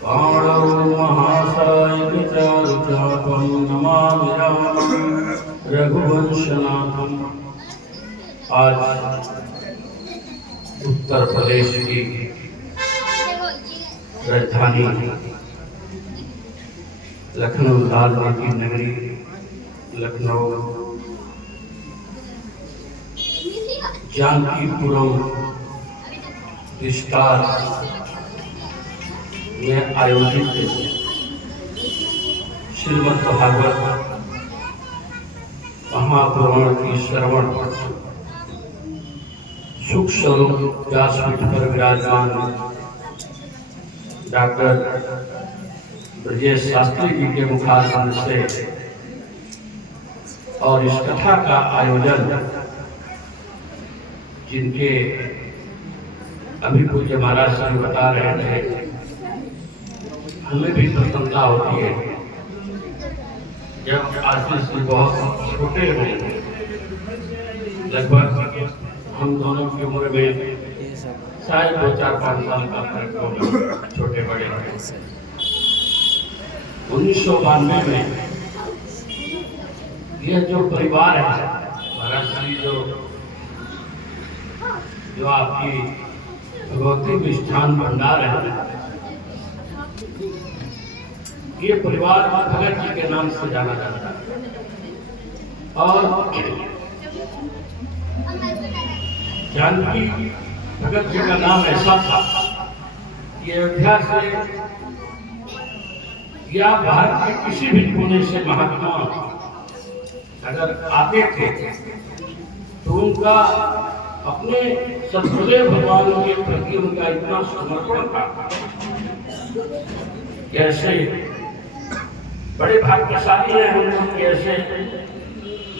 पाणौ महासायकचारुचापं नमामि रामं रघुवंशनाथम्। आज उत्तर प्रदेश की राजधानी लखनऊ, लालबाग नगरी लखनऊ जानकीपुरम विस्तार में आयोजित श्रीमद् भागवत महापुराण की श्रवण सुख स्वरूप व्यासपीठ पर विराजमान डॉक्टर ब्रजेश शास्त्री जी के मुखारविंद से और इस कथा का आयोजन जिनके अभी पूज्य महाराज जी बता रहे थे, हमें भी प्रसन्नता होती है जब आशीष जी बहुत छोटे हैं, लगभग हम दोनों की उम्र में शायद 2-4-5 साल का फर्क होगा, छोटे बड़े हैं। 1992 में यह जो परिवार है महाराज जी, जो आपकी भगवती मिष्ठान भंडार है, ये परिवार भगत जी के नाम से जाना जाता है। और जानकी भगत जी का नाम ऐसा था कि अयोध्या से या भारत के किसी भी कोने से महात्मा अगर आते थे तो उनका अपने सतगुरु भगवान के प्रति उनका इतना समर्पण था। कैसे बड़े भाग्यशाली हैं हम लोग, कैसे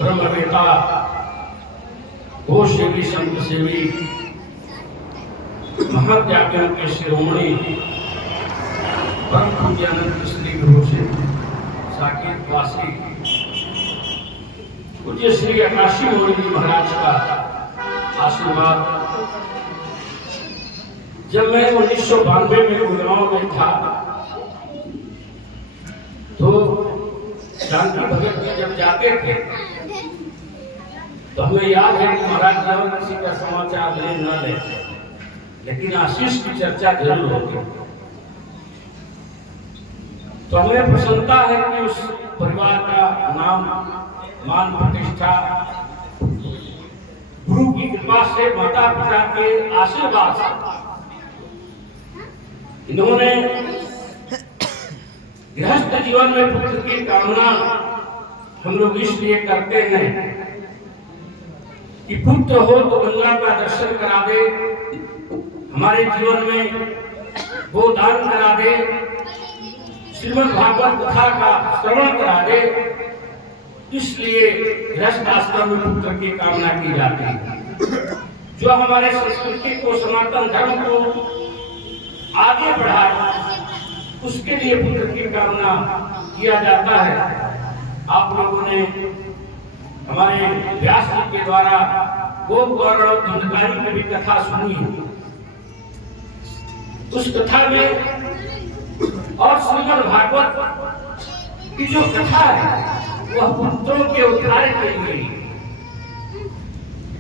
ब्रह्मवेता गो सेवी संत सेवी महात्यागियों के शिरोमणि परम पूज्यानंद श्री गुरु से साकेत वासी पूज्य श्री आकाशी मौर्य जी महाराज का आशीर्वाद। जब मैं 1992 में गुड़गांव में था तो जानकी भगत जी जब जाते थे तो हमें याद है कि महाराज जी और किसी का समाचार ले न ले, लेकिन आशीष की चर्चा जरूर होती। तो हमें प्रसन्नता है कि उस परिवार का नाम, मान, प्रतिष्ठा गुरु की कृपा से, माता पिता के आशीर्वाद से इन्होंने गृहस्थ जीवन में पुत्र की कामना हम लोग इसलिए करते हैं कि पुत्र हो तो गंगा का दर्शन करा दे, हमारे जीवन में वो दान करा दे, श्रीमद् भागवत कथा का श्रवण करा दे। इसलिए गृहस्थ आश्रम में पुत्र की कामना की जाती है। जो हमारे संस्कृति को, सनातन धर्म को आगे बढ़ाए, उसके लिए पुत्र की कामना किया जाता है। आप लोगों ने हमारे व्यास जी के द्वारा गोप गौरव धुंधकारी की भी कथा सुनी है। उस कथा में और श्रीमद् भागवत की जो कथा है वह पुत्रों के उद्धार के लिए,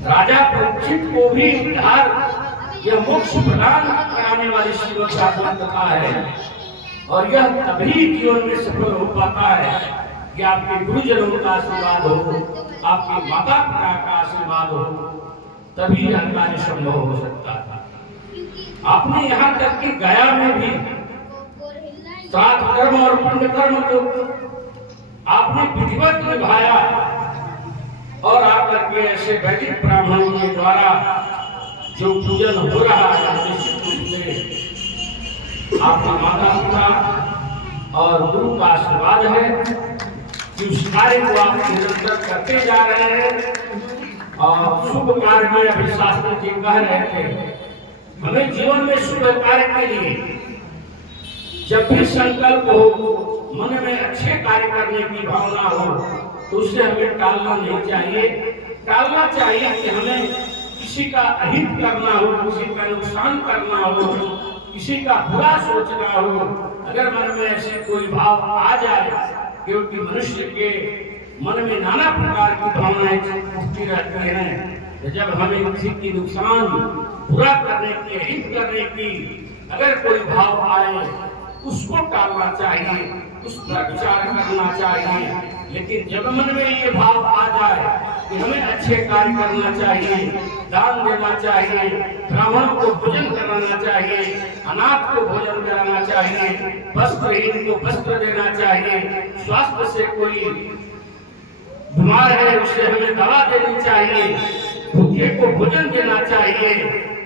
राजा परीक्षित को भी उद्धार या मोक्ष प्रदान कराने वाली श्रीमद् भागवत कथा है। और यह तभी जीवन में सफल हो पाता है कि आपके गुरुजनों का आशीर्वाद हो, आपके माता पिता का आशीर्वाद हो, तभी यह कार्य संभव हो सकता है। आपने यहाँ तक कि गया में भी श्राद्ध कर्म और पुण्य कर्म को आपने विधिवत निभाया और आकर के ऐसे वैदिक ब्राह्मणों के द्वारा जो पूजन हो रहा है, आपके माता पिता और गुरु का आशीर्वाद है कि उस कार्य को आप निरंतर करते जा रहे हैं। और शुभ कार्य में अभी शास्त्री जी कह रहे थे हमें जीवन में शुभ कार्य के लिए जब भी संकल्प हो, मन में अच्छे कार्य करने की भावना हो, तो उसे हमें टालना नहीं चाहिए। टालना चाहिए कि हमें किसी का अहित करना हो, किसी का नुकसान करना हो, किसी का बुरा सोचना हो। अगर मन में ऐसे कोई भाव आ जाए, क्योंकि मनुष्य के मन में नाना प्रकार की भावनाएं उठती रहती हैं, जब हमें किसी की नुकसान, बुरा करने की, अहित करने की अगर कोई भाव आए, उसको टालना चाहिए, उस पर विचार करना चाहिए। लेकिन जब मन में ये भाव आ जाए कि हमें अच्छे कार्य करना चाहिए, दान देना चाहिए, ब्राह्मणों को भोजन कराना चाहिए, अनाथ को भोजन कराना चाहिए, वस्त्रहीन को वस्त्र देना चाहिए, स्वास्थ्य से कोई बीमार है उसे हमें दवा देनी चाहिए, भूखे को भोजन देना चाहिए,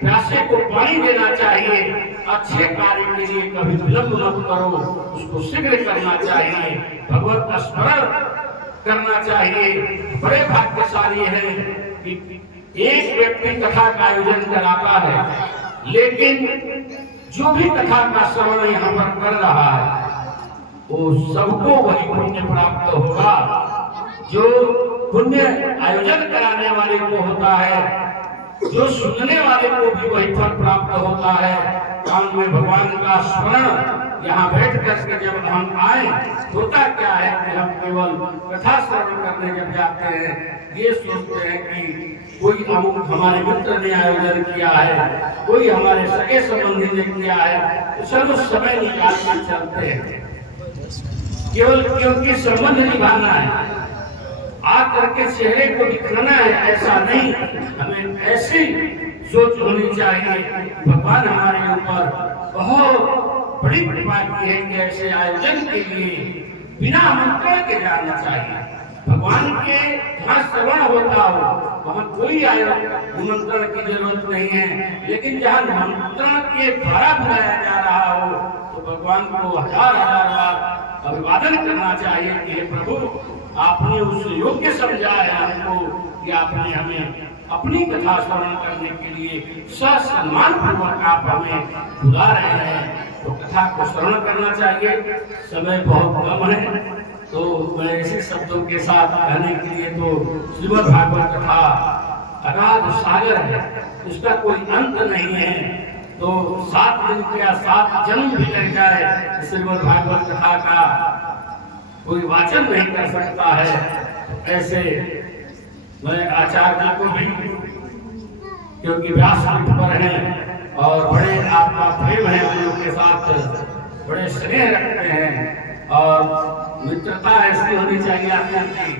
प्यासे को पानी देना चाहिए, अच्छे कार्य के लिए कभी विलंब मत करो, उसको शीघ्र करना चाहिए, भगवत स्मरण करना चाहिए। बड़े भाग्यशाली है कि एक व्यक्ति कथा का आयोजन कराता है, लेकिन जो भी कथा का श्रवण यहाँ पर कर रहा है वो सबको वही पुण्य प्राप्त होगा जो पुण्य आयोजन कराने वाले को होता है, जो सुनने वाले को भी वही फल प्राप्त होता है। कान में भगवान का स्मरण यहाँ बैठ करके जब हम आए, होता क्या है कि हम केवल कथा श्रवण करने जब जाते हैं, ये सोचते हैं कि कोई हमारे मित्र ने आयोजन किया है, कोई हमारे सगे संबंधी ने किया है, तो चलो समय निकाल कर चलते हैं, केवल क्योंकि संबंध निभाना है, आकर के चेहरे को दिखाना है, ऐसा नहीं। हमें ऐसी सोच होनी चाहिए, भगवान हमारे ऊपर बहुत बड़ी कृपा की है कि ऐसे आयोजन के लिए बिना आमंत्रण के जाना चाहिए। भगवान के जहाँ श्रवण होता हो वहाँ कोई आमंत्रण की जरूरत नहीं है, लेकिन जहाँ निमंत्रण के द्वारा बुलाया जा रहा हो तो भगवान को हजार हजार बार अभिवादन करना चाहिए कि हे प्रभु, आपने उस योग्य समझा है हमको कि आपने हमें अपनी कथा श्रवण करने के लिए सम्मान पूर्वक आप हमें बुला रहे हैं, तो कथा को श्रवण करना चाहिए। समय बहुत कम है, तो मैं इसी शब्दों के साथ कहने के लिए, तो श्रीमद् भागवत कथा अगाध सागर है, उसका कोई अंत नहीं है। तो 7 दिन या 7 जन्म भी लग जाए, श्रीमद् भागवत कथा का कोई वाचन नहीं कर सकता है। ऐसे मैं आचार्य जी को भी, क्योंकि व्यासपीठ पर हैं और बड़े आपका प्रेम है, हम लोग के साथ बड़े स्नेह रखते हैं और मित्रता ऐसी होनी चाहिए आपकी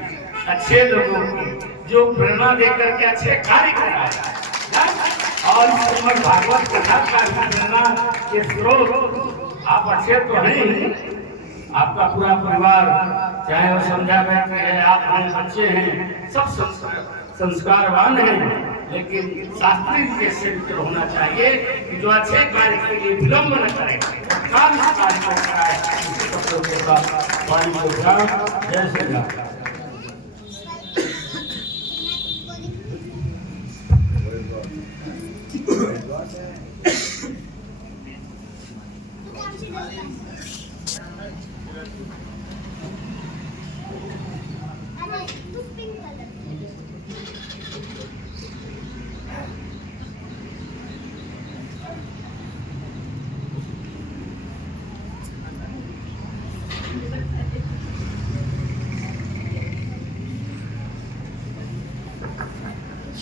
अच्छे लोगों की, जो प्रेरणा देकर के अच्छे कार्य कराए। और श्रीमद् भागवत कथा का प्रेरणा के स्रोत आप अच्छे तो हैं, आपका पूरा परिवार, चाहे वो संध्या बैठी है, आप हैं, बच्चे हैं, सब संस्कारवान हैं, लेकिन शास्त्री जैसे मित्र होना चाहिए कि जो अच्छे कार्य के लिए विलंब न करें, कार्य को कराए। जय श्री राम।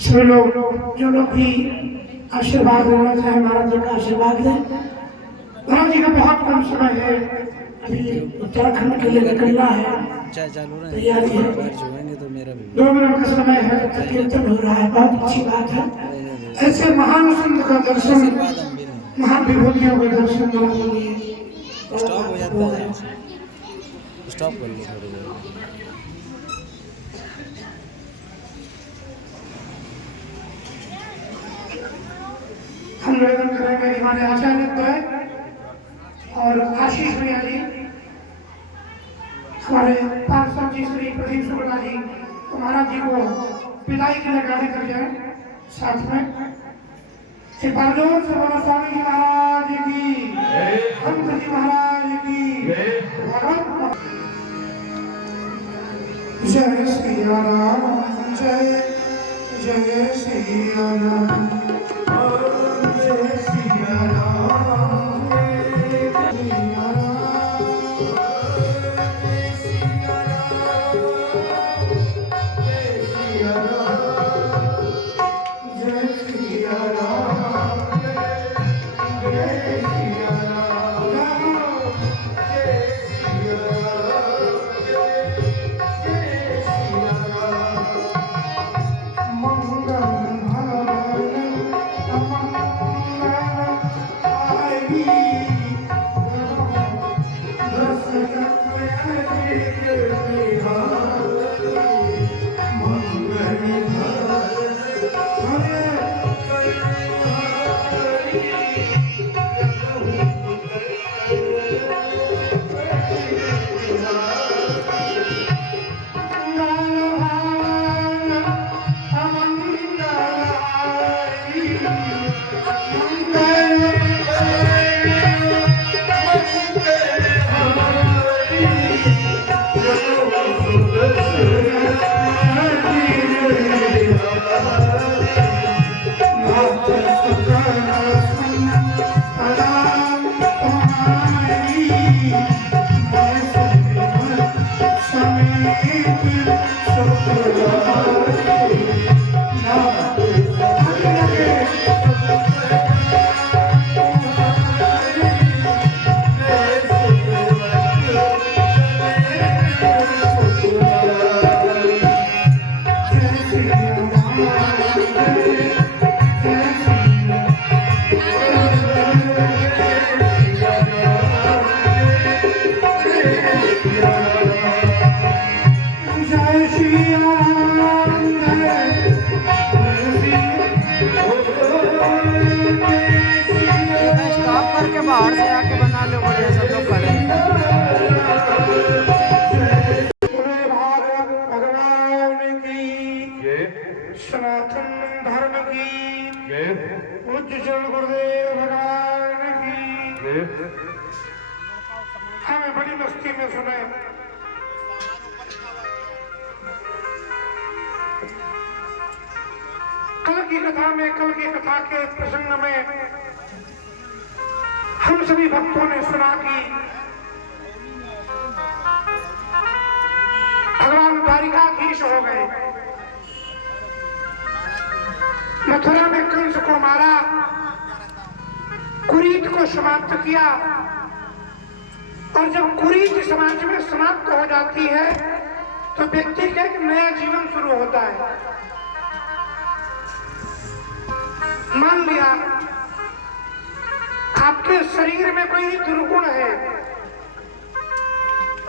सभी लोग, जो लोग भी आशीर्वाद लेना चाहे महाराज जी का आशीर्वाद दें। महाराज जी का बहुत कम समय है, अभी उत्तराखंड के लिए निकलना है, तैयारी है, 2 मिनट का समय है, कीर्तन हो रहा है, बहुत अच्छी बात है। ऐसे महान संत का दर्शन, महान विभूतियों का दर्शन के लिए स्टॉप हो जाता है, स्टॉप कर लो थोड़ी देर। हम निवेदन करेंगे हमारे आचार्य द्वय और आशीष भैया जी, हमारे पार्षद जी श्री प्रदीप शुक्ला जी, महाराज जी को विदाई के लिए गाड़ी कर जाए। साथ में एक बार जोर से बोलो स्वामी जी महाराज की, संत जी महाराज की, भगवत। जय सिया राम, जय जय सिया राम, जय सिया राम, सिया बाहर से आके बना लो, बढ़िया सब लोग खड़े हैं। भगवान की, सनातन धर्म की, पूज्य श्री गुरुदेव भगवान की। हमें बड़ी मस्ती में सुने। कल की कथा के प्रसंग में हम सभी भक्तों ने सुना कि भगवान द्वारिकाधीश हो गए, मथुरा में कंस को मारा, कुरीत को समाप्त किया। और जब कुरीत समाज में समाप्त हो जाती है तो व्यक्ति का एक नया जीवन शुरू होता है। मान लिया आपके शरीर में कोई दुर्गुण है,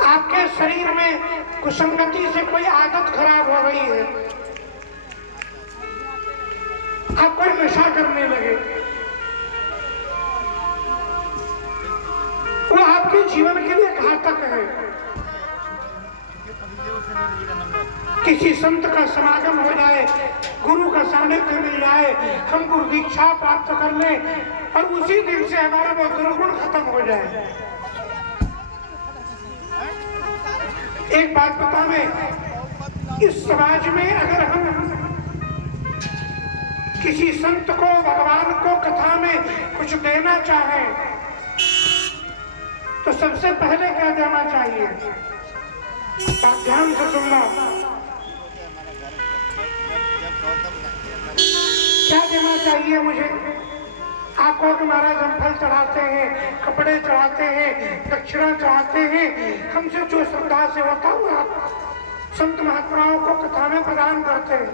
आपके शरीर में कुसंगति से कोई आदत खराब हो गई है, आप कोई नशा करने लगे, वो आपके जीवन के लिए घातक है। किसी संत का समागम हो जाए, गुरु का सानिध्य मिल जाए, हम गुरु दीक्षा प्राप्त कर ले और उसी दिन से हमारा वो दुर्गुण खत्म हो जाए। एक बात बता दें, इस समाज में अगर हम किसी संत को, भगवान को कथा में कुछ देना चाहें तो सबसे पहले क्या देना चाहिए? ध्यान से सुनना, क्या देना चाहिए मुझे? आप कहो कि महाराज हम फल चढ़ाते हैं, कपड़े चढ़ाते हैं, दक्षिणा चढ़ाते हैं, हमसे जो श्रद्धा से होता है आप संत महात्माओं को कथा में प्रदान करते हैं।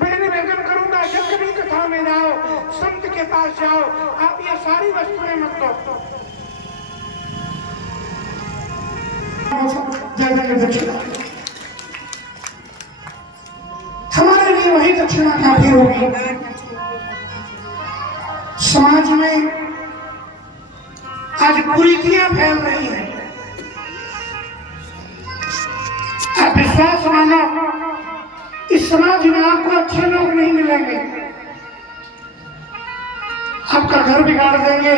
मैं निवेदन करूंगा, जब कभी कथा में जाओ, संत के पास जाओ, आप ये सारी वस्तुएं मत दो। दक्षिणा हमारे लिए वही दक्षिणा काफी होगी। समाज में आज कुरीतियां फैल रही हैं। आप विश्वास मानो, इस समाज में आपको अच्छे लोग नहीं मिलेंगे। आपका घर बिगाड़ देंगे,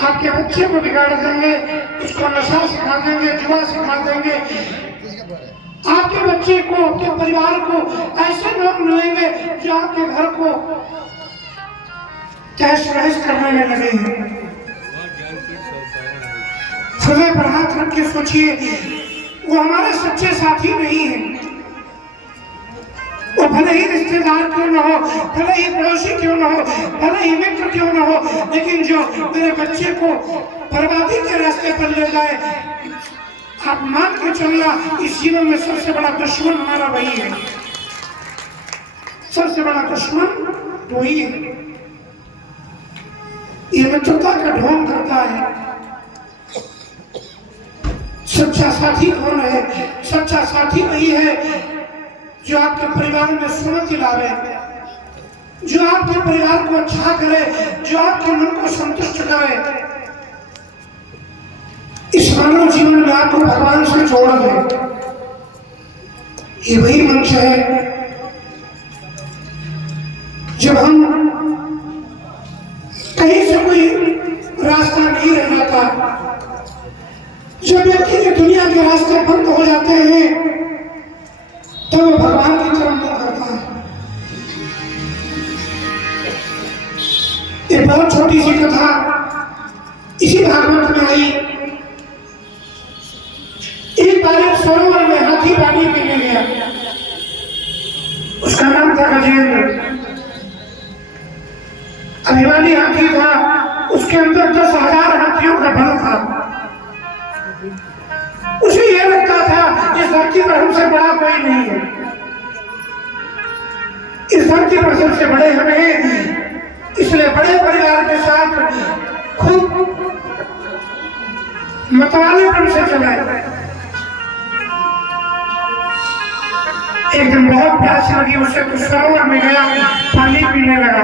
आपके बच्चे को बिगाड़ देंगे, उसको नशा सिखा देंगे, जुआ सिखा देंगे। आपके बच्चे को, आपके परिवार को ऐसे लोग मिलेंगे जो आपके घर को तहस नहस करने में लगे हैं। हृदय पर हाथ रख के सोचिए, वो हमारे सच्चे साथी नहीं है। वो भले ही रिश्तेदार क्यों न हो, भले ही पड़ोसी क्यों न हो, भले ही मित्र क्यों न हो, लेकिन जो मेरे बच्चे को बर्बादी के रास्ते पर ले जाए, आप मान के चलना, इस जीवन में सबसे बड़ा दुश्मन हमारा वही है। सबसे बड़ा दुश्मन वही है। ये मित्रता का ढोंग करता है। सच्चा साथी कौन है? सच्चा साथी वही है जो आपके परिवार में सुमति लावे, जो आपके परिवार को अच्छा करे, जो आपके मन को संतुष्ट करे। इस मानव जीवन में आपको भगवान से जोड़ दे। ये वही मंच है जब हम कहीं से कोई रास्ता नहीं रह जाता, जब व्यक्ति के दुनिया के रास्ते बंद हो जाते हैं, तो वो भगवान की तरफ मुंह करता है। एक बहुत छोटी सी कथा इसी भागवत में आई। एक बार एक सरोवर में हाथी पानी पीने गया। उसका नाम था गजेंद्र। अभिमानी हाथी था, उसके अंदर 10,000 हाथियों का बल था। उसे यह लगता था इस धरती पर हमसे बड़ा कोई नहीं है, इस धरती पर सबसे बड़े हम हैं। इसलिए बड़े परिवार के साथ खूब मतवालेपन से चला। एक दिन बहुत प्यास लगी उसे, तो सरोवर में गया, पानी पीने लगा।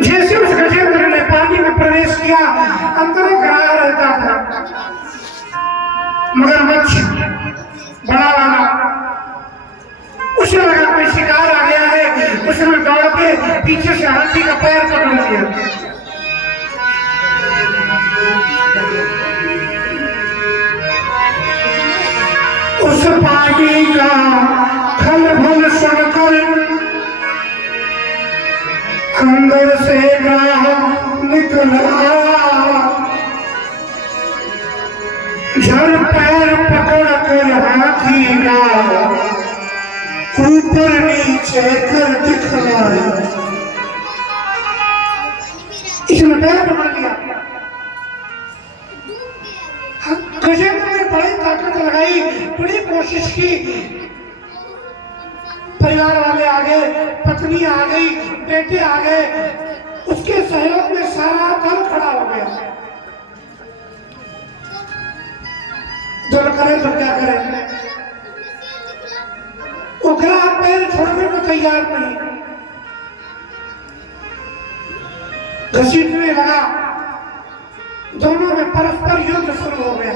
जैसे उस गजेंद्र ने पानी में प्रवेश किया, अंदर एक घड़ा रहता था, मगरमच्छ बड़ा वाला। उसे लगा कोई शिकार आ गया है, उसने दौड़ के पीछे से हाथी का पैर पकड़ लिया। उस पानी का खलबल सुनकर अंदर से निकल आया। झड़ पैर पकड़ कर हाथी का ऊपर नीचे कर दिखलाया। इसने पैर पकड़ लिया। गजेंद्र ने बड़ी ताकत लगाई, बड़ी कोशिश की। परिवार वाले आ गए, पत्नी आ गई, बेटे आ गए। उसके सहयोग में सारा दल खड़ा हो गया। दल करे तो क्या करे, उगरा पैर छोड़ने को तैयार नहीं। घसीटने लगा, दोनों में परस्पर युद्ध शुरू हो गया।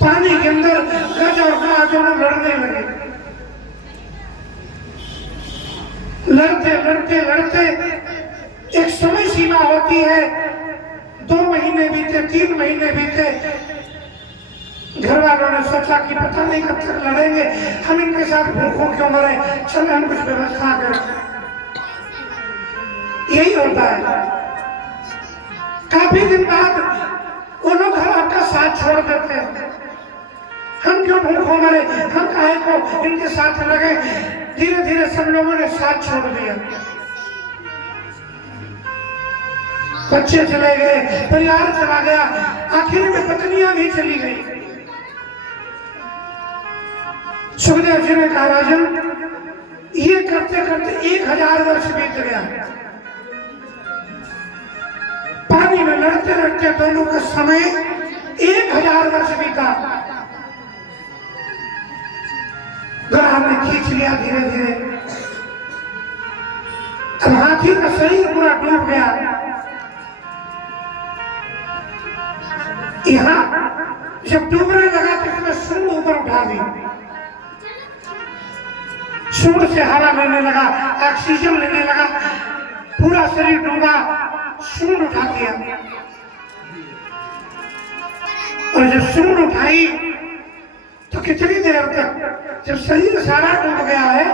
पानी के अंदर गज और घड़ा दोनों लड़ने लगे। लड़ते लड़ते लड़ते एक समय सीमा होती है। 2 महीने बीते, 3 महीने बीते। घर वालों ने सोचा कि पता नहीं कब तक लड़ेंगे, हम इनके साथ भूखों क्यों मरे, चलो हम कुछ व्यवस्था करें। यही होता है। काफी दिन बाद वो लोग आपका साथ छोड़ देते हैं। हम क्यों भूखों मरे, हम काहे को इनके साथ लगे। धीरे धीरे सब लोगों ने साथ छोड़ दिया। बच्चे चले गए, परिवार चला गया, आखिर में पत्नियां भी चली गई। सुखदेव जी ने कहा, राजन, ये करते करते 1000 वर्ष बीत गया। पानी में लड़ते लड़ते दोनों का समय 1000 वर्ष बीता। गला में खींच लिया धीरे धीरे। अब हाथी का शरीर पूरा डूब गया। यहाँ जब डूबने लगा तो उसने सूंड ऊपर उठा दी, सूंड से हवा लेने लगा, ऑक्सीजन लेने लगा, पूरा शरीर डूबा, सूंड उठा दिया। और जब सूंड उठाई तो कितनी देर तक, जब शरीर सारा डूब गया है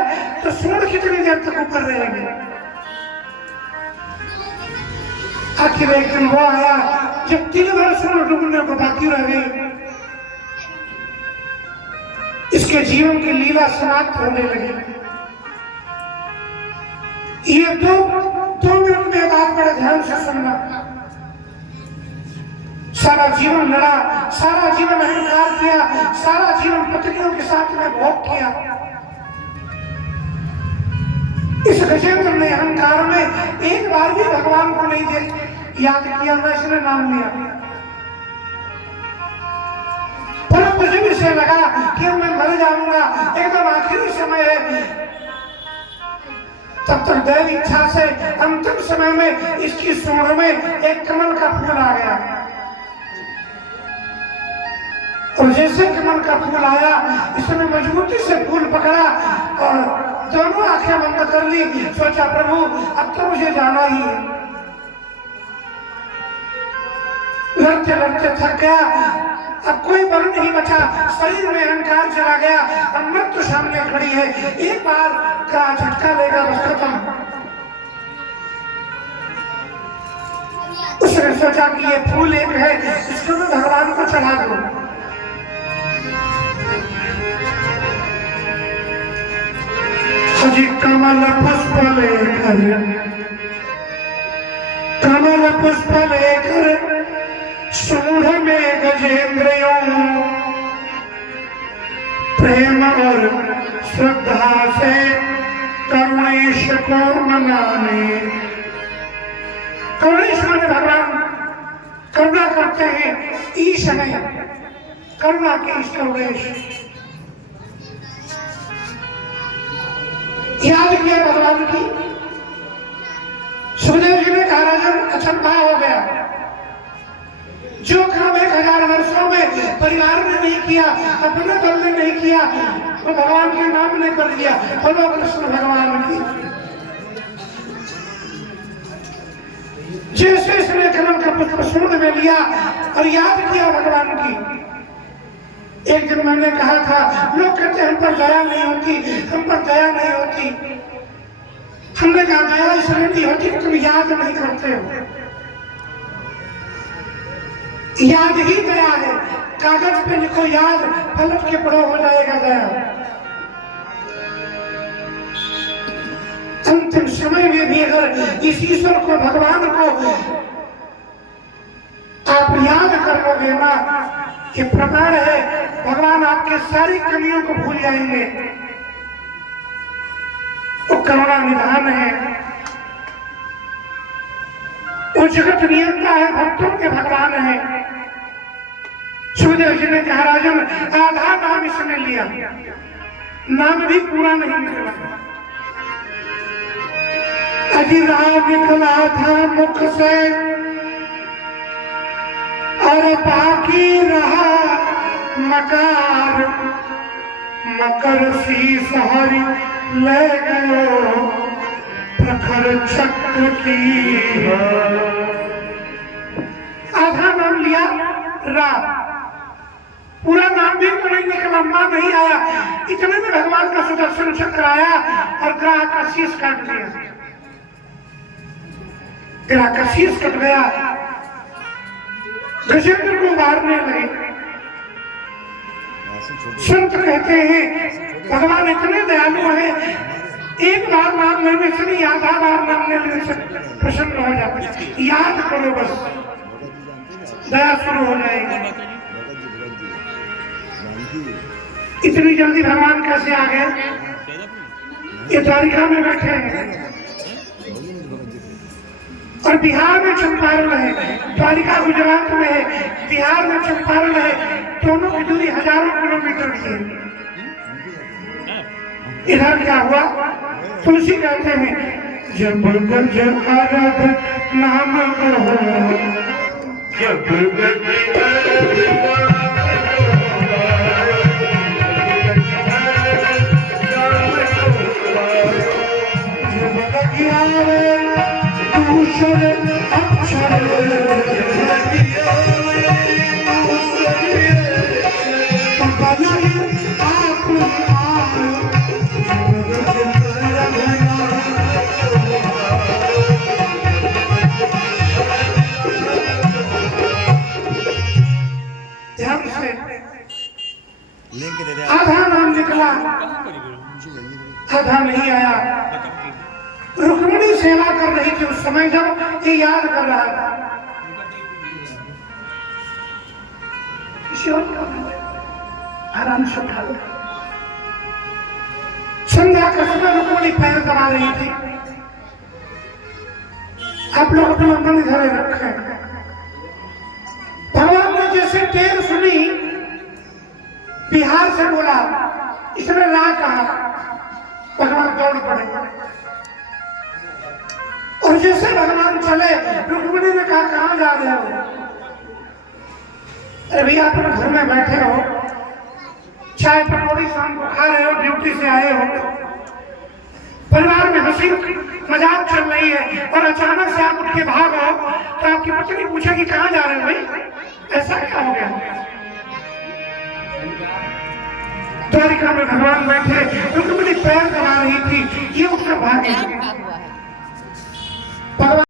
तो सूंड कितनी देर तक ऊपर रहेगी। आखिर एक दिन वो आया जब दिन भर सूंड डूबने को बाकी रह गई, इसके जीवन की लीला समाप्त होने लगी। ये दो मिनट में बात बड़े ध्यान से सुनना। सारा जीवन लड़ा, सारा जीवन अहंकार किया, सारा जीवन पत्नियों के साथ में भोग किया। इस गजेंद्र ने अहंकार में एक बार भी भगवान को नहीं याद किया, ना इसने नाम लिया। परंतु जब इसे लगा कि मैं मर जाऊंगा, एकदम आखिरी समय है, तब तक दैव इच्छा से अंतिम समय में इसकी सूंड में एक कमल का फूल आ गया। और जैसे कमल का फूल आया, इसने मजबूती से फूल पकड़ा और दोनों आंखें बंद कर ली। सोचा प्रभु अब तो मुझे जाना ही है। लड़ते लड़ते थक गया, अब कोई बल नहीं बचा, शरीर में अहंकार चला गया, अब मृत्यु सामने खड़ी है, एक बार का झटका लेगा बस खत्म। उसने सोचा कि ये फूल एक है, इसको मैं भगवान को चढ़ा दूं। कमल पुष्प लेकर, कमल पुष्प लेकर सूंड में गजेंद्रियों, प्रेम और श्रद्धा से करुणेश को मनाने। करुणेश माने भगवान करुणा करते हैं, ईश है, करुणा के ईश करुणेश। याद किया भगवान की। सुखदेव जी ने कहा राजन अचंभा हो गया, जो काम 1000 वर्षों में परिवार ने नहीं किया, अपने दल ने नहीं किया, तो भगवान के नाम ने कर दिया। बोलो कृष्ण भगवान की। जैसे इसने कमल का पुष्प सूंड में लिया और याद किया भगवान की। एक दिन मैंने कहा था, लोग कहते हम पर दया नहीं होती, हम पर दया नहीं होती। हमने कहा दया इसलिए नहीं होती कि तुम याद नहीं करते हो। याद ही दया है, कागज पे लिखो याद, पलट के पढ़ो हो जाएगा दया। अंतिम समय में भी अगर इस ईश्वर को, भगवान को आप याद कर लोगे ना, ये प्रमाण है भगवान आपके सारी कमियों को भूल जाएंगे। वो करुणा निधान है, वो जगत नियंता है, भक्तों के भगवान है। सुखदेव जी ने कहा राजन आधा नाम इसने लिया, नाम भी पूरा नहीं निकला। अजी नाम निकला था मुख से और बाकी रहा मकार, मकर शीस हरि ले गयो प्रखर चक्र की। आधा नाम लिया रा, पूरा नाम भी तो नहीं निकला, मां नहीं आया। इतने में भगवान का सुदर्शन चक्र आया और ग्राह का शीश काट दिया। ग्राह का शीश कट गया, गजेंद्र को मारने लगे। संत कहते हैं भगवान इतने दयालु हैं, एक बार नाम लेने से नहीं, आधा बार नाम लेने से प्रसन्न हो जाते। याद करो बस, दया शुरू हो जाएगी। इतनी जल्दी भगवान कैसे आ गए? ये द्वारिका में बैठे हैं और बिहार में चंपारण है, द्वारिका गुजरात में है, बिहार में चंपारण है, दोनों की दूरी हजारों किलोमीटर की है। इधर क्या हुआ? तुलसी कहते हैं जब गज अरब नाम कहो ध्यान से लिंक दे दे आधा नाम निकला, आधा नहीं आया। रुक्मिणी सेवा कर रही थी उस समय जब ये याद कर रहा था। किसी और का आराम से उठा लो। संध्या का समय रुक्मिणी पैर दबा रही थी। आप लोग अपना मन इधर रखें। भगवान ने जैसे टेर सुनी, बिहार से बोला, इसने रा कहा, भगवान दौड़ पड़े। और जैसे भगवान चले, रुक्मिणी ने कहा कहाँ जा रहे हो? अरे भैया अपने घर में बैठे हो, चाय पकौड़ी शाम को खा रहे हो, ड्यूटी से आए हो, परिवार में हंसी मजाक चल रही है और अचानक से आप उठ के भागो तो आपकी पत्नी पूछेगी कहाँ जा रहे हो भाई? ऐसा क्या हो गया? द्वारिका में भगवान बैठे, रुक्मिणी पैर दबा रही थी, ये उठकर भागे।